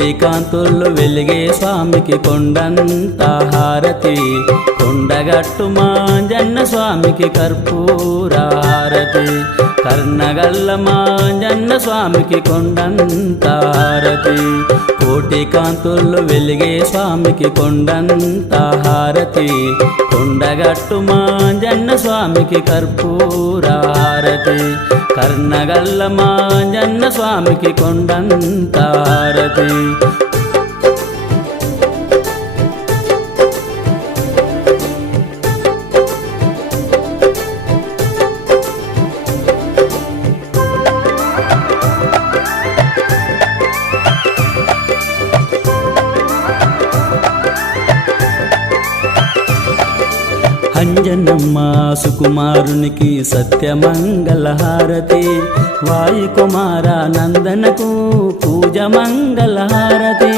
కోటి కాంతుల్లో వెలిగే స్వామికి కొండంత హారతి, కొండగట్టు మాంజన్న స్వామికి కర్పూర హారతి, కర్ణగల్ల మాంజన్న స్వామికి కొండంత హారతి, కోటి కాంతుల్లో వెలిగే స్వామికి కొండంత హారతి, కొండగట్టు మాంజన్న స్వామికి కర్పూర హారతి, కర్ణగల్ల మాంజన్న స్వామికి కొండంత హారతి. అంజనమ్మ సుకుమారునికి సత్యమంగళ హారతి, వాయుకుమార నందనకు పూజ మంగళ హారతి,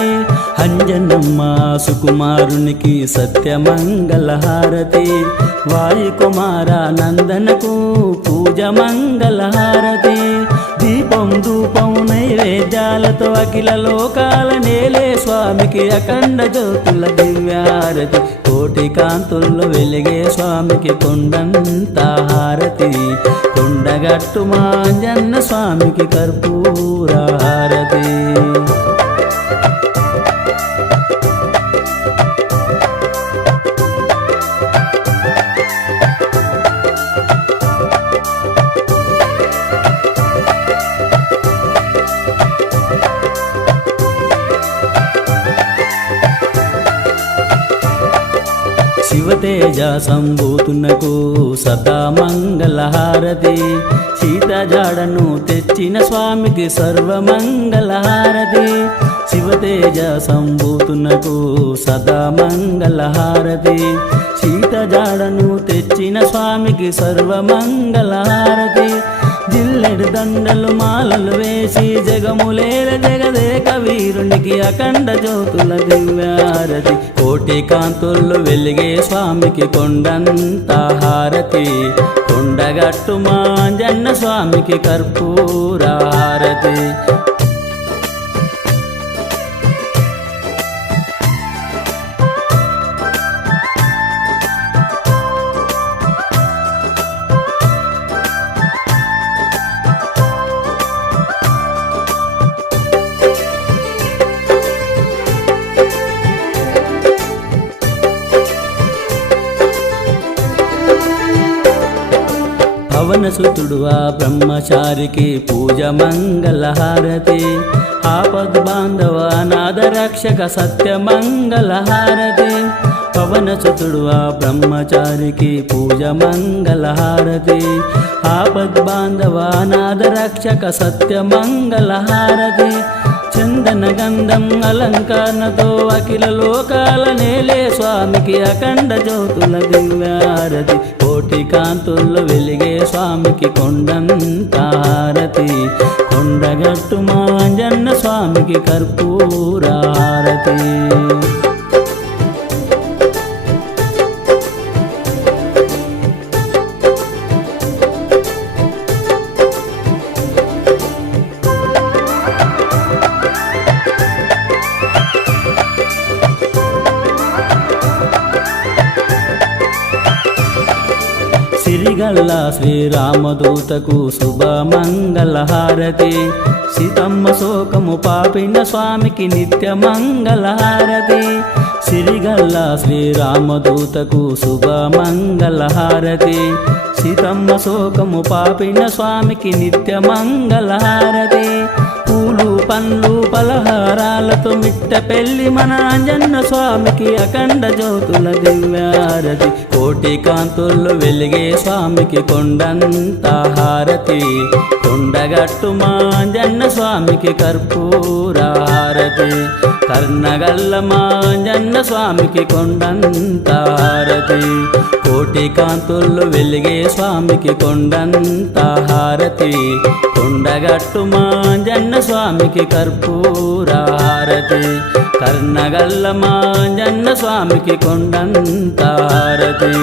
అంజనమ్మ సుకుమారునికి సత్యమంగళ హారతి, వాయుకుమార నందనకు పూజ మంగళ హారతి, దీపం ధూపం నైవేద్యాలతో అఖిల లోకాల నేలే స్వామికి అఖండ జ్యోతుల దివ్యారతి, కోటి కాంతుల్లో వెలిగే స్వామికి కొండంత హారతి, కొండగట్టు మాంజన్న స్వామికి కర్పూర హారతి. శివతేజ సంభూతునకు సదా మంగళ హారతి, సీత జాడను తెచ్చిన స్వామికి సర్వమంగళ హారతి, శివతేజ సంభూతునకు సదా మంగళ హారతి, సీత జాడను తెచ్చిన స్వామికి సర్వమంగళ హారతి, జిల్లెడు దండలు మాలలు వేసి జగములేల జగదేక వీరునికి అఖండ జ్యోతుల దివ్యారతి, కోటి కాంతుల్లో వెలిగే స్వామికి కొండంత హారతి, కొండగట్టు మాంజన్న స్వామికి కర్పూర హారతి. పవనసుతుడు ఆ బ్రహ్మచారికి పూజ మంగళ హారతి, ఆపద్ బాంధవ అనాథ రక్షక సత్య మంగళ హారతి, పవనసుతుడు ఆ బ్రహ్మచారికి పూజ మంగళ హారతి, ఆపద్ బాంధవ అనాథ రక్షక సత్య మంగళ హారతి, చందన గంధం అలంకరణతో అఖిల లోకాల నేలే స్వామికి అఖండ జ్యోతుల దివ్యారతి, కోటి కాంతుల్లో వెలిగే స్వామికి కొండంత హారతి, కొండగట్టు మాంజన్న స్వామికి కర్పూర హారతి. సిరిగల్ల శ్రీరామదూతకు శుభమంగళ హారతి, సీతమ్మ శోకము పాపిన స్వామికి నిత్య మంగళ హారతి, సిరిగల్ల శ్రీరామదూతకు శుభమంగళ హారతి, సీతమ్మ శోకము పాపిన స్వామికి నిత్య మంగళ హారతి, పూలు పండ్లు పలహారాలతో మిట్ట పెళ్లి మన అంజన్న స్వామికి అఖండ జ్యోతుల దివ్యారతి, కోటి కాంతుల్లో వెలిగే స్వామికి కొండంత హారతి, కొండగట్టు మాంజన్న స్వామికి కర్పూర హారతి, కర్ణగల్ల మాంజన్న స్వామికి కొండంత హారతి, కోటి కాంతుల్లో వెలిగే స్వామికి కొండంత హారతి, కొండగట్టు మాంజన్న స్వామికి కర్పూర హారతి, కర్ణగల్ల మాంజన్న స్వామికి కొండంత హారతి.